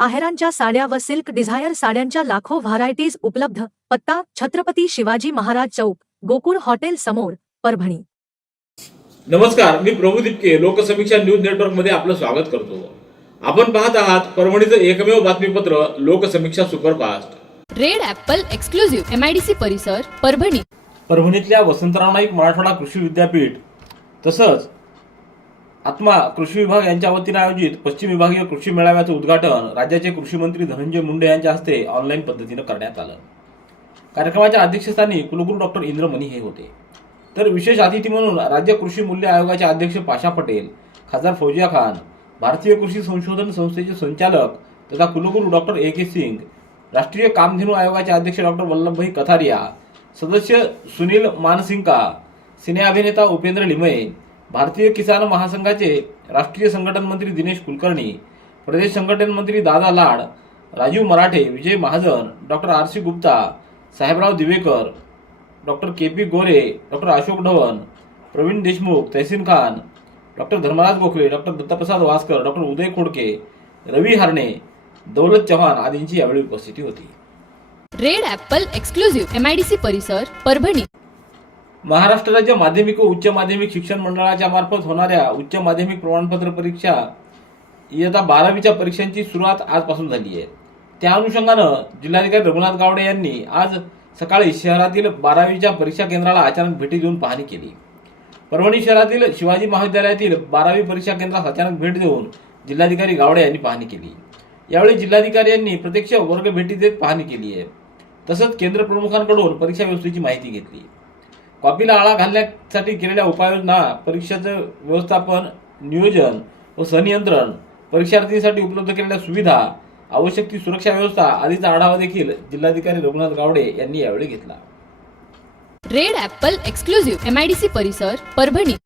आहेरांच्या साड्या व silk Dzire साड्यांच्या लाखो व्हरायटीज उपलब्ध. पत्ता छत्रपती शिवाजी महाराज चौक गोकुळ हॉटेल समोर परभणी. नमस्कार मी प्रभू दिपके लोकसमीक्षा न्यूज नेटवर्कमध्ये आपलं स्वागत करतो. आपण पाहत आहात परभणीचं एकमेव बातमीपत्र Loksamiksha superfast. Red apple exclusive MIDC परिसर परभणी. परभणीतल्या वसंतराव नाईक मराठवाडा कृषी विद्यापीठ. तसंच आत्मा कृषी विभाग यांच्या वतीने आयोजित पश्चिम विभागीय कृषी मेळाव्याचं उद्घाटन राज्याचे कृषी मंत्री धनंजय मुंडे यांच्या हस्ते ऑनलाईन पद्धतीनं करण्यात आलं. कार्यक्रमाच्या अध्यक्षस्थानी कुलगुरू डॉक्टर इंद्रमणी हे होते. तर विशेष अतिथी म्हणून राज्य कृषी मूल्य आयोगाचे अध्यक्ष पाशा पटेल खासदार फौजिया खान भारतीय कृषी संशोधन संस्थेचे संचालक तथा कुलगुरू डॉक्टर ए के सिंग राष्ट्रीय कामधेनू आयोगाचे अध्यक्ष डॉक्टर वल्लभभाई कथारिया सदस्य सुनील मानसिंका सिने अभिनेता उपेंद्र लिमये भारतीय किसान महासंघाचे राष्ट्रीय संघटन मंत्री दिनेश कुलकर्णी प्रदेश संघटन मंत्री Dada Lad Rajiv Marathe Vijay Mahajan doctor R C Gupta Sahebrao Divekar doctor K P Gore doctor Ashok Dhawan Pravin Deshmukh Tahseen Khan doctor Dharmaraj Gokhale doctor Dattaprasad Waskar doctor Uday Khodke Ravi Harne Daulat Chavan आदींची यावेळी उपस्थिती होती. Red apple exclusive MIDC परिसर परभणी. महाराष्ट्र राज्य माध्यमिक व उच्च माध्यमिक शिक्षण मंडळाच्या मार्फत होणाऱ्या उच्च माध्यमिक प्रमाणपत्र परीक्षा इयत्ता बारावीच्या परीक्षांची सुरुवात आजपासून झाली आहे. त्या अनुषंगानं जिल्हाधिकारी रघुनाथ गावडे यांनी आज सकाळी शहरातील बारावीच्या परीक्षा केंद्राला अचानक भेटी देऊन पाहणी केली. परभणी शहरातील शिवाजी महाविद्यालयातील बारावी परीक्षा केंद्रास अचानक भेट देऊन जिल्हाधिकारी गावडे यांनी पाहणी केली. यावेळी जिल्हाधिकारी यांनी प्रत्यक्ष वर्ग भेटी देत पाहणी केली आहे. तसंच केंद्र प्रमुखांकडून परीक्षा व्यवस्थेची माहिती घेतली. कॉपीला आळा घालण्यासाठी केलेल्या उपाययोजना परीक्षेचं व्यवस्थापन नियोजन व संनियंत्रण परीक्षार्थींसाठी उपलब्ध केलेल्या सुविधा आवश्यक ती सुरक्षा व्यवस्था आदीचा आढावा देखील जिल्हाधिकारी रघुनाथ गावडे यांनी यावेळी घेतला. रेड ॲपल एक्सक्लुझिव्ह एमआयडीसी परिसर परभणी.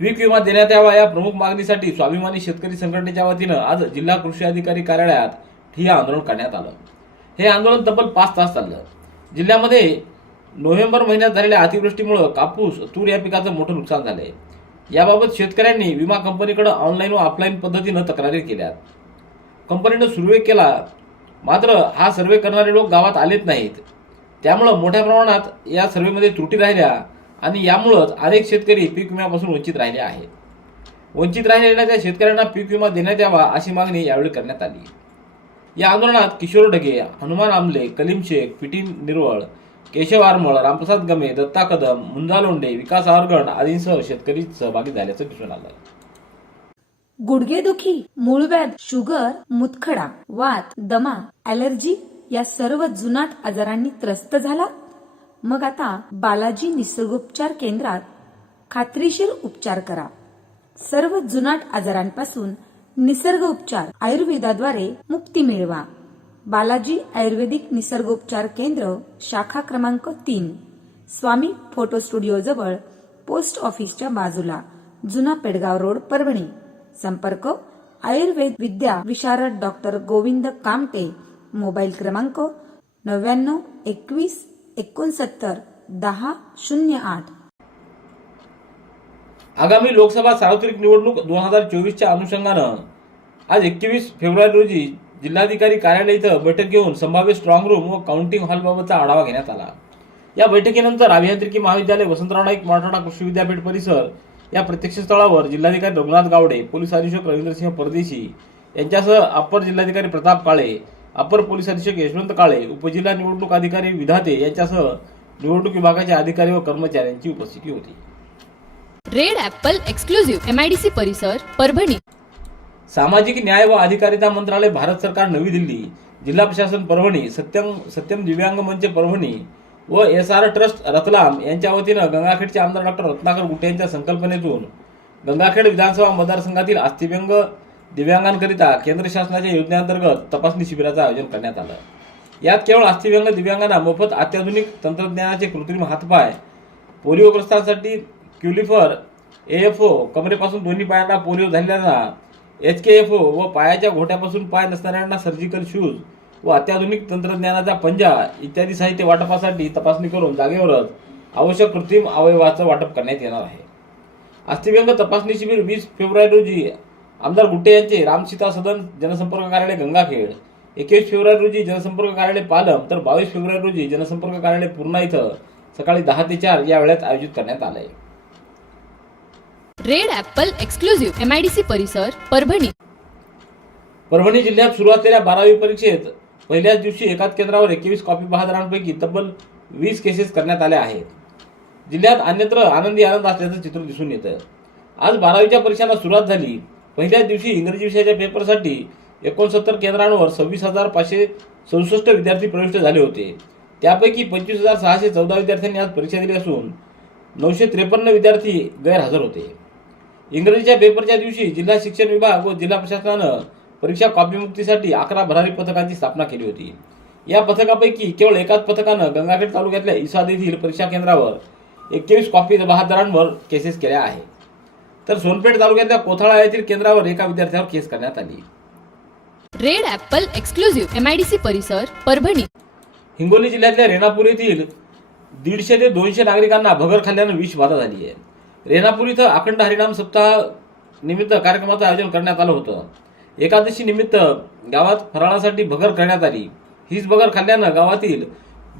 पीक विमा देण्यात यावा या प्रमुख मागणीसाठी स्वाभिमानी शेतकरी संघटनेच्या वतीनं आज जिल्हा कृषी अधिकारी कार्यालयात ठिय्या आंदोलन करण्यात आलं. हे आंदोलन तब्बल पाच तास चाललं. जिल्ह्यामध्ये नोव्हेंबर महिन्यात झालेल्या अतिवृष्टीमुळे कापूस तूर या पिकाचं मोठं नुकसान झालंय. याबाबत शेतकऱ्यांनी विमा कंपनीकडे ऑनलाईन व ऑफलाईन पद्धतीनं तक्रारी केल्यात. कंपनीनं सर्वे केला मात्र हा सर्वे करणारे लोक गावात आलेत नाहीत. त्यामुळं मोठ्या प्रमाणात या सर्वेमध्ये त्रुटी राहिल्या आणि यामुळंच अनेक शेतकरी पीक विम्यापासून वंचित राहिले आहेत. वंचित राहिलेल्या त्या शेतकऱ्यांना पीक विमा देण्यात यावा अशी मागणी यावेळी करण्यात आली. या आंदोलनात किशोर ढगे हनुमान आमले कलीम शेख पिटी निरवळ केशव आरमळ रामप्रसाद गमे दत्ता कदम मुंजा लोंढे विकास आरगण आदींसह शेतकरी सहभागी झाल्याचं दिसून आलं गुडघेदुखी मूळव्याध शुगर मुतखडा वात दमा ॲलर्जी या सर्व जुनाट आजारांनी त्रस्त झाला. मग आता बालाजी निसर्गोपचार केंद्रात खात्रीशीर उपचार करा. सर्व जुनाट आजारांपासून निसर्ग उपचार आयुर्वेदाद्वारे मुक्ती मिळवा. बालाजी आयुर्वेदिक निसर्गोपचार केंद्र शाखा क्रमांक तीन. स्वामी फोटो स्टुडिओ जवळ पोस्ट ऑफिसच्या बाजूला जुना पेडगाव रोड परभणी. संपर्क आयुर्वेद विद्या विशारद डॉक्टर गोविंद कामटे. मोबाईल क्रमांक नव्याण्णव एकवीस एकोणसत्तर दहा शून्य आठ. आगामी लोकसभा सार्वत्रिक निवडणूक दोन हजार चोवीसच्या अनुषंगानं आज एकवीस फेब्रुवारी रोजी जिल्हाधिकारी कार्यालय इथं बैठक घेऊन संभाव्य स्ट्रॉंग रूम व काउंटिंग हॉलबाबतचा आढावा घेण्यात आला. या बैठकीनंतर अभियांत्रिकी महाविद्यालय वसंतराव नाईक मराठवाडा कृषी विद्यापीठ परिसर या प्रत्यक्ष स्थळावर जिल्हाधिकारी रघुनाथ गावडे पोलीस अधीक्षक रवींद्रसिंह परदेशी यांच्यासह अप्पर जिल्हाधिकारी प्रताप काळे अप्पर पोलीस अधीक्षक यशवंत काळे उपजिल्हा निवडणूक अधिकारी विधाते यांच्यासह निवडणूक विभागाचे अधिकारी व कर्मचाऱ्यांची उपस्थिती होती. रेड ऍपल एक्सक्लुझिव्ह एमआयडीसी परिसर परभणी. सामाजिक न्याय व अधिकारिता मंत्रालय भारत सरकार नवी दिल्ली. जिल्हा प्रशासन परभणी सत्यम सत्यम दिव्यांग मंच परभणी व एस आर ट्रस्ट रतलाम यांच्या वतीनं गंगाखेडचे आमदार डॉक्टर रत्नाकर गुट्टे यांच्या संकल्पनेतून गंगाखेड विधानसभा मतदारसंघातील अस्थिव्यंग दिव्यांगांकरिता केंद्र शासनाच्या योजनेअंतर्गत तपासणी शिबिराचं आयोजन करण्यात आलं. यात केवळ अस्थिव्यंग दिव्यांगांना मोफत अत्याधुनिक तंत्रज्ञानाचे कृत्रिम हातपाय पोलिओग्रस्तांसाठी क्युलिफर एएफओ कमरेपासून दोन्ही पायांना पोलिओ झालेल्यांना एच के एफ ओ व पायाच्या घोट्यापासून पाय नसणाऱ्यांना सर्जिकल शूज व अत्याधुनिक तंत्रज्ञानाचा पंजा इत्यादी साहित्य वाटपासाठी तपासणी करून जागेवरच आवश्यक कृत्रिम अवयवाचं वाटप करण्यात येणार आहे. अस्थिव्यंग तपासणी शिबिर वीस फेब्रुवारी रोजी आमदार गुट्टे यांचे रामसीता सदन जनसंपर्क कार्यालय गंगाखेड. एकवीस फेब्रुवारी रोजी जनसंपर्क कार्यालय पालम तर बावीस फेब्रुवारी रोजी जनसंपर्क कार्यालय पूर्णा इथं सकाळी दहा ते चार या वेळेत आयोजित करण्यात आलं आहे red apple exclusive M I D C परिसर परभणी. परभणी जिल्ह्यात सुरू असलेल्या बारावी परीक्षेत. पहिल्याच दिवशी एकाच केंद्रावर एकवीस कॉपी बहादरांपैकी तब्बल वीस केसेस करण्यात आल्या आहेत. जिल्ह्यात अन्यत्र आनंदी आनंद असल्याचं चित्र दिसून येतं. आज बारावीच्या परीक्षांना सुरुवात झाली. पहिल्याच दिवशी इंग्रजी विषयाच्या पेपरसाठी एकोणसत्तर केंद्रांवर सव्वीस हजार पाचशे सदुसष्ट विद्यार्थी प्रविष्ट झाले होते. त्यापैकी पंचवीस हजार सहाशे चौदा विद्यार्थ्यांनी आज परीक्षा दिली असून नऊशे त्रेपन्न विद्यार्थी गैरहजर होते. इंग्रजीच्या पेपरच्या दिवशी जिल्हा शिक्षण विभाग व जिल्हा प्रशासनानं परीक्षा कॉपीमुक्तीसाठी अकरा भरारी पथकांची स्थापना केली होती. या पथकापैकी केवळ एकाच पथकानं गंगाखेड तालुक्यातल्या इसाद येथील परीक्षा केंद्रावर एकवीस कॉपी बहादरांवर केसेस केल्या आहेत. तर सोनपेठ तालुक्यातल्या कोथाळा येथील केंद्रावर एका विद्यार्थ्यावर केस करण्यात आली. Red apple exclusive M I D C परिसर परभणी. हिंगोली जिल्ह्यातल्या रेणापूर येथील दीडशे ते दोनशे नागरिकांना भगर खाल्ल्यानं विष बाधा झाली आहे. रेणापूर इथं अखंड हरिनाम सप्ताह निमित्त कार्यक्रमाचं आयोजन करण्यात आलं होतं. एकादशी निमित्त गावात फराळासाठी भगर करण्यात आली. हीच भगर खाल्ल्यानं गावातील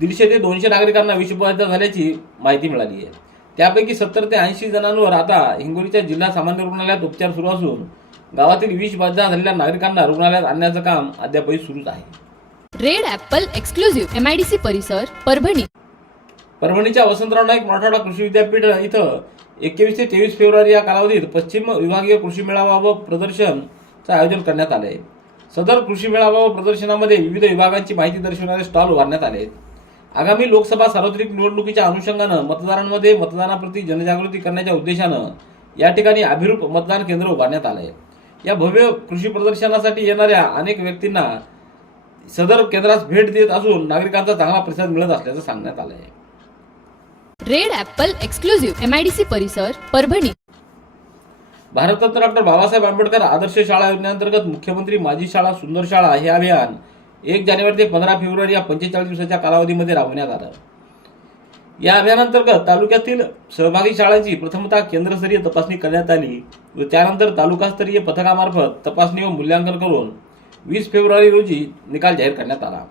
दीडशे ते दोनशे नागरिकांना विषबाधा झाल्याची माहिती मिळाली आहे. त्यापैकी सत्तर ते ऐंशी जणांवर आता हिंगोलीच्या जिल्हा सामान्य रुग्णालयात उपचार सुरू असून गावातील विषबाधा झालेल्या नागरिकांना रुग्णालयात आणण्याचं काम अद्यापही सुरूच आहे. रेड ऍपल एक्सक्लुझिव्ह एमआयडीसी परिसर परभणी परभणीच्या वसंतराव नाईक मराठवाडा कृषी विद्यापीठ इथं एकवीस ते तेवीस फेब्रुवारी या कालावधीत पश्चिम विभागीय कृषी मेळावा व प्रदर्शनचं आयोजन करण्यात आलं आहे सदर कृषी मेळावा व प्रदर्शनामध्ये विविध विभागांची माहिती दर्शवणारे स्टॉल उभारण्यात आले आहेत आगामी लोकसभा सार्वत्रिक निवडणुकीच्या अनुषंगानं मतदारांमध्ये मतदानाप्रती जनजागृती करण्याच्या उद्देशानं या ठिकाणी अभिरूप मतदान केंद्र उभारण्यात आलं आहे या भव्य कृषी प्रदर्शनासाठी येणाऱ्या अनेक व्यक्तींना सदर केंद्रास भेट देत असून नागरिकांचा चांगला प्रतिसाद मिळत असल्याचं सांगण्यात आलं आहे red apple exclusive M I D C परिसर परभणी. भारतरत्न डॉक्टर बाबासाहेब आंबेडकर आदर्श शाळा योजनेअंतर्गत मुख्यमंत्री माझी शाळा सुंदर शाळा हे अभियान एक जानेवारी ते पंधरा फेब्रुवारी या पंचेचाळीस दिवसाच्या कालावधीमध्ये राबवण्यात आलं. या अभियानांतर्गत तालुक्यातील सहभागी शाळांची प्रथमतः केंद्रस्तरीय तपासणी करण्यात आली व त्यानंतर तालुकास्तरीय पथकामार्फत तपासणी व मूल्यांकन करून वीस फेब्रुवारी रोजी निकाल जाहीर करण्यात आला.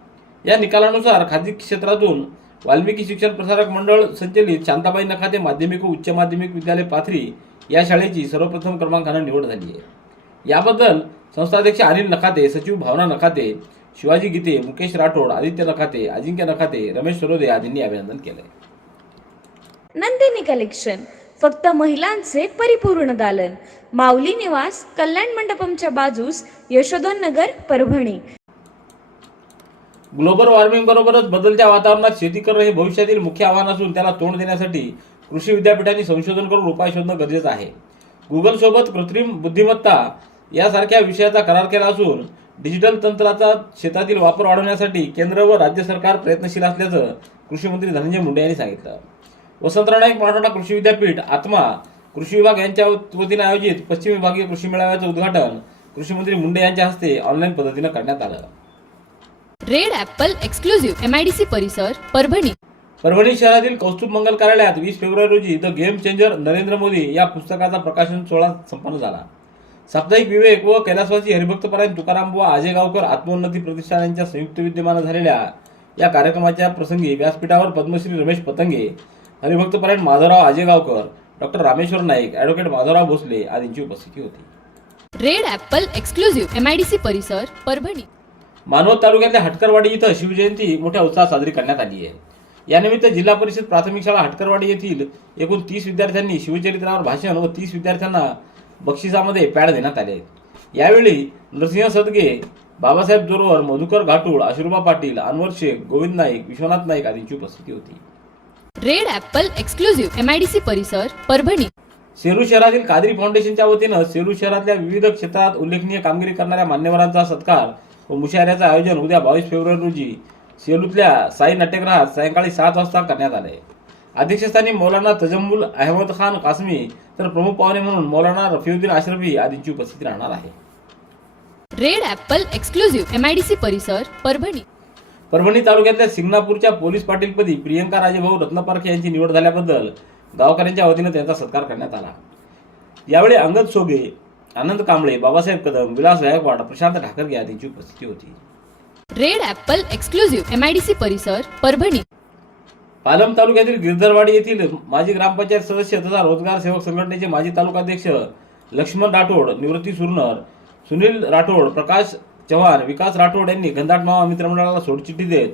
या निकालानुसार खाजगी क्षेत्रातून वाल्मिकी शिक्षण प्रसारक मंडळ संचलित शांताबाई नखाते माध्यमिक व उच्च माध्यमिक विद्यालय पाथरी या शाळेची सर्वप्रथम क्रमांकानं निवड झाली आहे. याबद्दल संस्थाध्यक्ष अनिल नखाते सचिव भावना नखाते शिवाजी गीते मुकेश राठोड आदित्य नखाते अजिंक्य नखाते रमेश सरोदे आदींनी अभिनंदन केलंय. नंदिनी कलेक्शन फक्त महिलांचे परिपूर्ण दालन. माऊली निवास कल्याण मंडपमच्या बाजूस यशोधन नगर परभणी. ग्लोबल वॉर्मिंग बरोबरच बदलत्या वातावरणात शेती करणं हे भविष्यातील मुख्य आव्हान असून त्याला तोंड देण्यासाठी कृषी विद्यापीठांनी संशोधन करून उपाय शोधणं गरजेचं आहे. गुगल सोबत कृत्रिम बुद्धिमत्ता यासारख्या विषयाचा करार केला असून डिजिटल तंत्राचा शेतातील वापर वाढवण्यासाठी केंद्र व राज्य सरकार प्रयत्नशील असल्याचं कृषी मंत्री धनंजय मुंडे यांनी सांगितलं. वसंतराव नाईक मराठवाडा कृषी विद्यापीठ आत्मा कृषी विभाग यांच्या वतीने आयोजित पश्चिम विभागीय कृषी मेळाव्याचं उद्घाटन कृषी मंत्री मुंडे यांच्या हस्ते ऑनलाईन पद्धतीनं करण्यात आलं. Red apple exclusive M I D C परिसर परभणी. परभणी शहरातील कौस्तुभ मंगल कार्यालयात वीस फेब्रुवारी रोजी the game changer Narendra Modi या पुस्तकाचा प्रकाशन सोहळा संपन्न झाला. साप्ताहिक विवेक व कैलासवासी हरिभक्तपरायण तुकाराम बुवा आजेगावकर आत्मोन्नती प्रतिष्ठान यांच्या संयुक्त विद्यमानं झालेल्या या कार्यक्रमाच्या प्रसंगी व्यासपीठावर पद्मश्री रमेश पतंगे हरिभक्तपरायण माधवराव आजेगावकर डॉक्टर रामेश्वर नाईक ॲडव्होकेट माधवराव भोसले आदींची उपस्थिती होती. Red apple exclusive M I D C परिसर परभणी. मानवत तालुक्यातल्या हटकरवाडी इथं शिवजयंती मोठ्या उत्साहात साजरी करण्यात आली आहे. यानिमित्त जिल्हा परिषद प्राथमिक शाळा हटकरवाडी येथील एकूण तीस विद्यार्थ्यांनी शिवचरित्रावर भाषण व तीस विद्यार्थ्यांना बक्षिसामध्ये पॅड देण्यात आले यावेळी नरसिंह सदगे बाबासाहेब जोरवर मधुकर घाटूळ अश्रुबा पाटील अनवर शेख गोविंद नाईक विश्वनाथ नाईक आदींची उपस्थिती होती. Red apple exclusive M I D C परिसर परभणी. सेलू शहरातील कादरी फाउंडेशनच्या वतीनं सेलू शहरातल्या विविध क्षेत्रात उल्लेखनीय कामगिरी करणाऱ्या मान्यवरांचा सत्कार मुशायऱ्याचं आयोजन उद्या बावीस फेब्रुवारी रोजी सेलूतल्या साई नाट्यगृहात सायंकाळी सात वाजता करण्यात आले. अध्यक्षस्थानी मौलाना तजम्मुल अहमद खान कासमी तर प्रमुख पाहुणे म्हणून मौलाना रफिउद्दीन आश्रफी आदींची उपस्थिती राहणार आहे. Red apple exclusive M I D C परिसर परभणी. परभणी तालुक्यातल्या सिंगणापूरच्या पोलीस पाटीलपदी प्रियंका राजेभाऊ रत्नपारखे यांची निवड झाल्याबद्दल गावकऱ्यांच्या वतीनं त्यांचा सत्कार करण्यात आला. यावेळी अंगद सोगे आनंद कांबळे बाबासाहेब कदम विलास गायकवाड प्रशांत ठाकरगे आदींची उपस्थिती होती. Red apple exclusive M I D C परिसर परभणी. पालम तालुक्यातील गिरधरवाडी येथील माजी ग्रामपंचायत सदस्य तथा रोजगार सेवक संघटनेचे माजी तालुकाध्यक्ष लक्ष्मण राठोड निवृत्ती सुरनर सुनील राठोड प्रकाश चव्हाण विकास राठोड यांनी गंधाट मावा मित्रमंडळाला सोडचिठ्ठी देत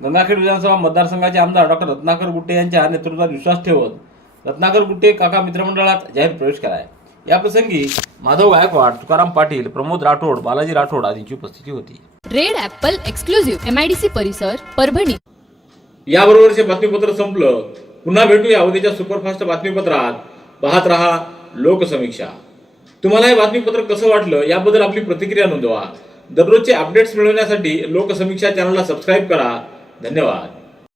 गंगाखेड विधानसभा मतदारसंघाचे आमदार डॉक्टर रत्नाकर गुट्टे यांच्या नेतृत्वात विश्वास ठेवत रत्नाकर गुट्टे काका मित्रमंडळात जाहीर प्रवेश केला आहे या प्रसंगी माधव गायकवाड तुकाराम पाटील प्रमोद राठोड बालाजी राठोड आदींची उपस्थिती होती. Red apple exclusive M I D C परिसर परभणी. याबरोबरचे बातमीपत्र संपलं. पुन्हा भेटूया उद्याच्या सुपरफास्ट बातमीपत्रात. पाहत रहा लोकसमीक्षा. तुम्हाला हे बातमीपत्र कसं वाटलं याबद्दल आपली प्रतिक्रिया नोंदवा. दररोजचे अपडेट्स मिळवण्यासाठी लोकसमीक्षा चॅनलला सबस्क्राईब करा. धन्यवाद.